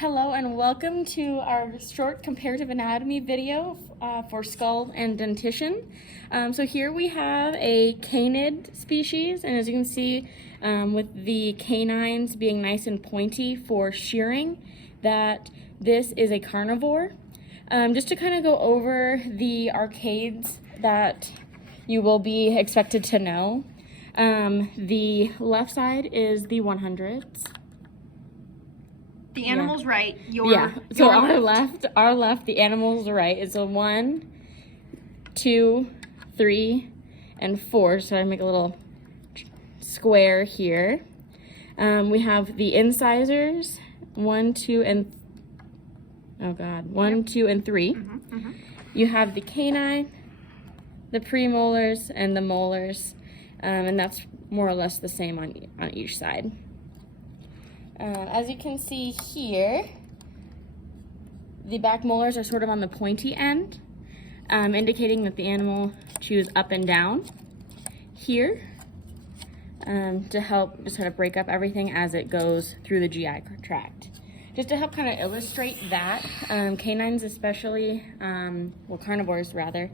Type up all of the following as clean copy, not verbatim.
Hello and welcome to our short comparative anatomy video for skull and dentition. So here we have a canid species, and as you can see with the canines being nice and pointy for shearing, that this is a carnivore. Just to kind of go over the arcades that you will be expected to know. The left side is the 100s. The animal's right. So our left, the animal's right. It's a 1, 2, 3, and 4. So I make a little square here. We have the incisors, 1, 2, and 2, and 3. You have the canine, the premolars, and the molars, and that's more or less the same on each side. As you can see here, the back molars are sort of on the pointy end, indicating that the animal chews up and down here to help just sort of break up everything as it goes through the GI tract. Just to help kind of illustrate that, canines especially, carnivores rather,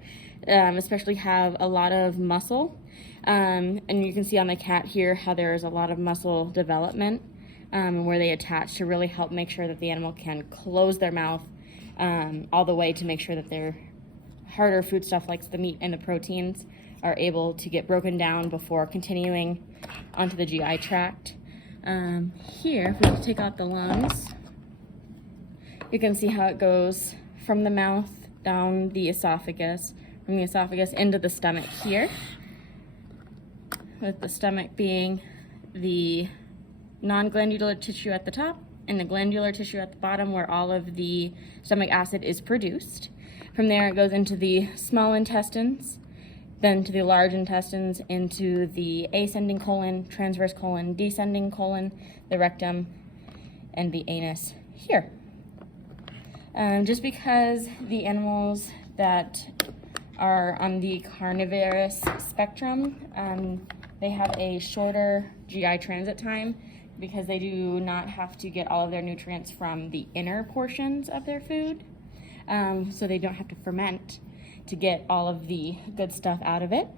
especially have a lot of muscle. And you can see on the cat here how there is a lot of muscle development where they attach to really help make sure that the animal can close their mouth all the way to make sure that their harder food stuff like the meat and the proteins are able to get broken down before continuing onto the GI tract. Here, if we take out the lungs, you can see how it goes from the mouth down the esophagus, from the esophagus into the stomach here, with the stomach being the non-glandular tissue at the top and the glandular tissue at the bottom where all of the stomach acid is produced. From there it goes into the small intestines, then to the large intestines, into the ascending colon, transverse colon, descending colon, the rectum, and the anus here. Just because the animals that are on the carnivorous spectrum, they have a shorter GI transit time because they do not have to get all of their nutrients from the inner portions of their food. So they don't have to ferment to get all of the good stuff out of it.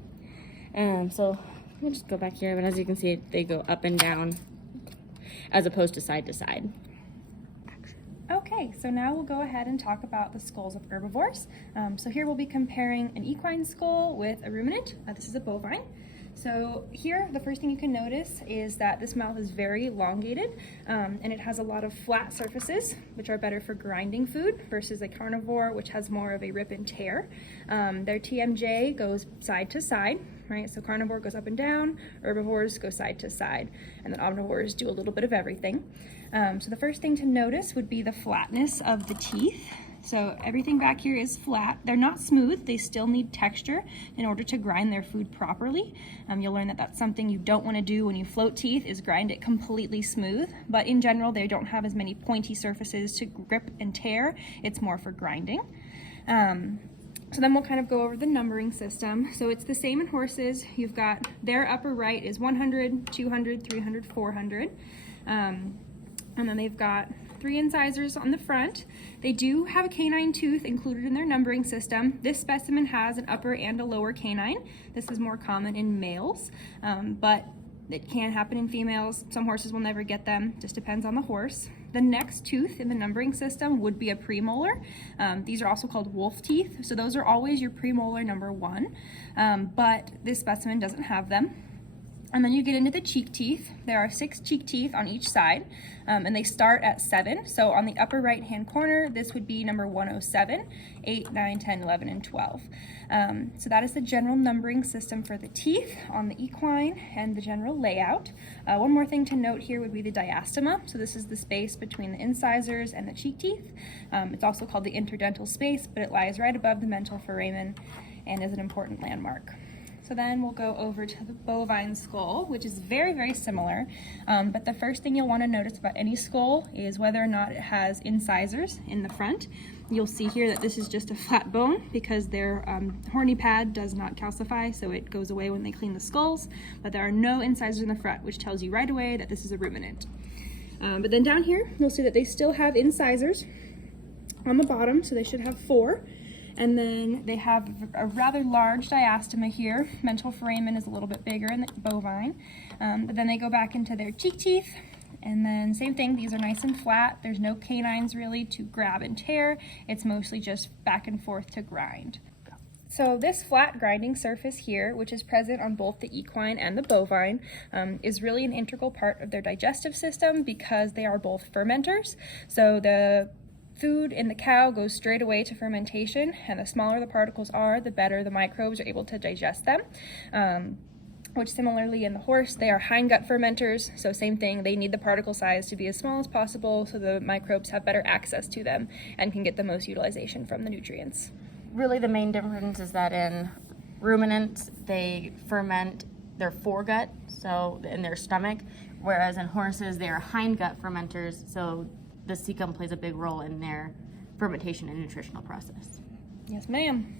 So let me just go back here, but as you can see, they go up and down as opposed to side to side. Okay, so now we'll go ahead and talk about the skulls of herbivores. So here we'll be comparing an equine skull with a ruminant. This is a bovine. So here, the first thing you can notice is that this mouth is very elongated, and it has a lot of flat surfaces, which are better for grinding food, versus a carnivore, which has more of a rip and tear. Their TMJ goes side to side, right? So carnivore goes up and down, herbivores go side to side, and then omnivores do a little bit of everything. So the first thing to notice would be the flatness of the teeth. So everything back here is flat. They're not smooth. They still need texture in order to grind their food properly. You'll learn that that's something you don't want to do when you float teeth, is grind it completely smooth. But in general, they don't have as many pointy surfaces to grip and tear. It's more for grinding. So then we'll kind of go over the numbering system. So it's the same in horses. You've got their upper right is 100, 200, 300, 400. And then they've got 3 incisors on the front. They do have a canine tooth included in their numbering system. This specimen has an upper and a lower canine. This is more common in males, but it can happen in females. Some horses will never get them, just depends on the horse. The next tooth in the numbering system would be a premolar. These are also called wolf teeth, so those are always your premolar number 1, but this specimen doesn't have them. And then you get into the cheek teeth. There are 6 cheek teeth on each side, and they start at 7. So on the upper right-hand corner, this would be number 107, 8, 9, 10, 11, and 12. So that is the general numbering system for the teeth on the equine and the general layout. One more thing to note here would be the diastema. So this is the space between the incisors and the cheek teeth. It's also called the interdental space, but it lies right above the mental foramen and is an important landmark. So then we'll go over to the bovine skull, which is very, very similar. But the first thing you'll want to notice about any skull is whether or not it has incisors in the front. You'll see here that this is just a flat bone because their horny pad does not calcify, so it goes away when they clean the skulls. But there are no incisors in the front, which tells you right away that this is a ruminant. But then down here, you'll see that they still have incisors on the bottom, so they should have 4. And then they have a rather large diastema here. Mental foramen is a little bit bigger in the bovine. But then they go back into their cheek teeth. And then same thing, these are nice and flat. There's no canines really to grab and tear. It's mostly just back and forth to grind. So this flat grinding surface here, which is present on both the equine and the bovine, is really an integral part of their digestive system because they are both fermenters. So the food in the cow goes straight away to fermentation, and the smaller the particles are, the better the microbes are able to digest them. Which similarly in the horse, they are hindgut fermenters, so same thing, they need the particle size to be as small as possible so the microbes have better access to them and can get the most utilization from the nutrients. Really the main difference is that in ruminants, they ferment their foregut, so in their stomach, whereas in horses, they are hindgut fermenters, so the cecum plays a big role in their fermentation and nutritional process. Yes, ma'am.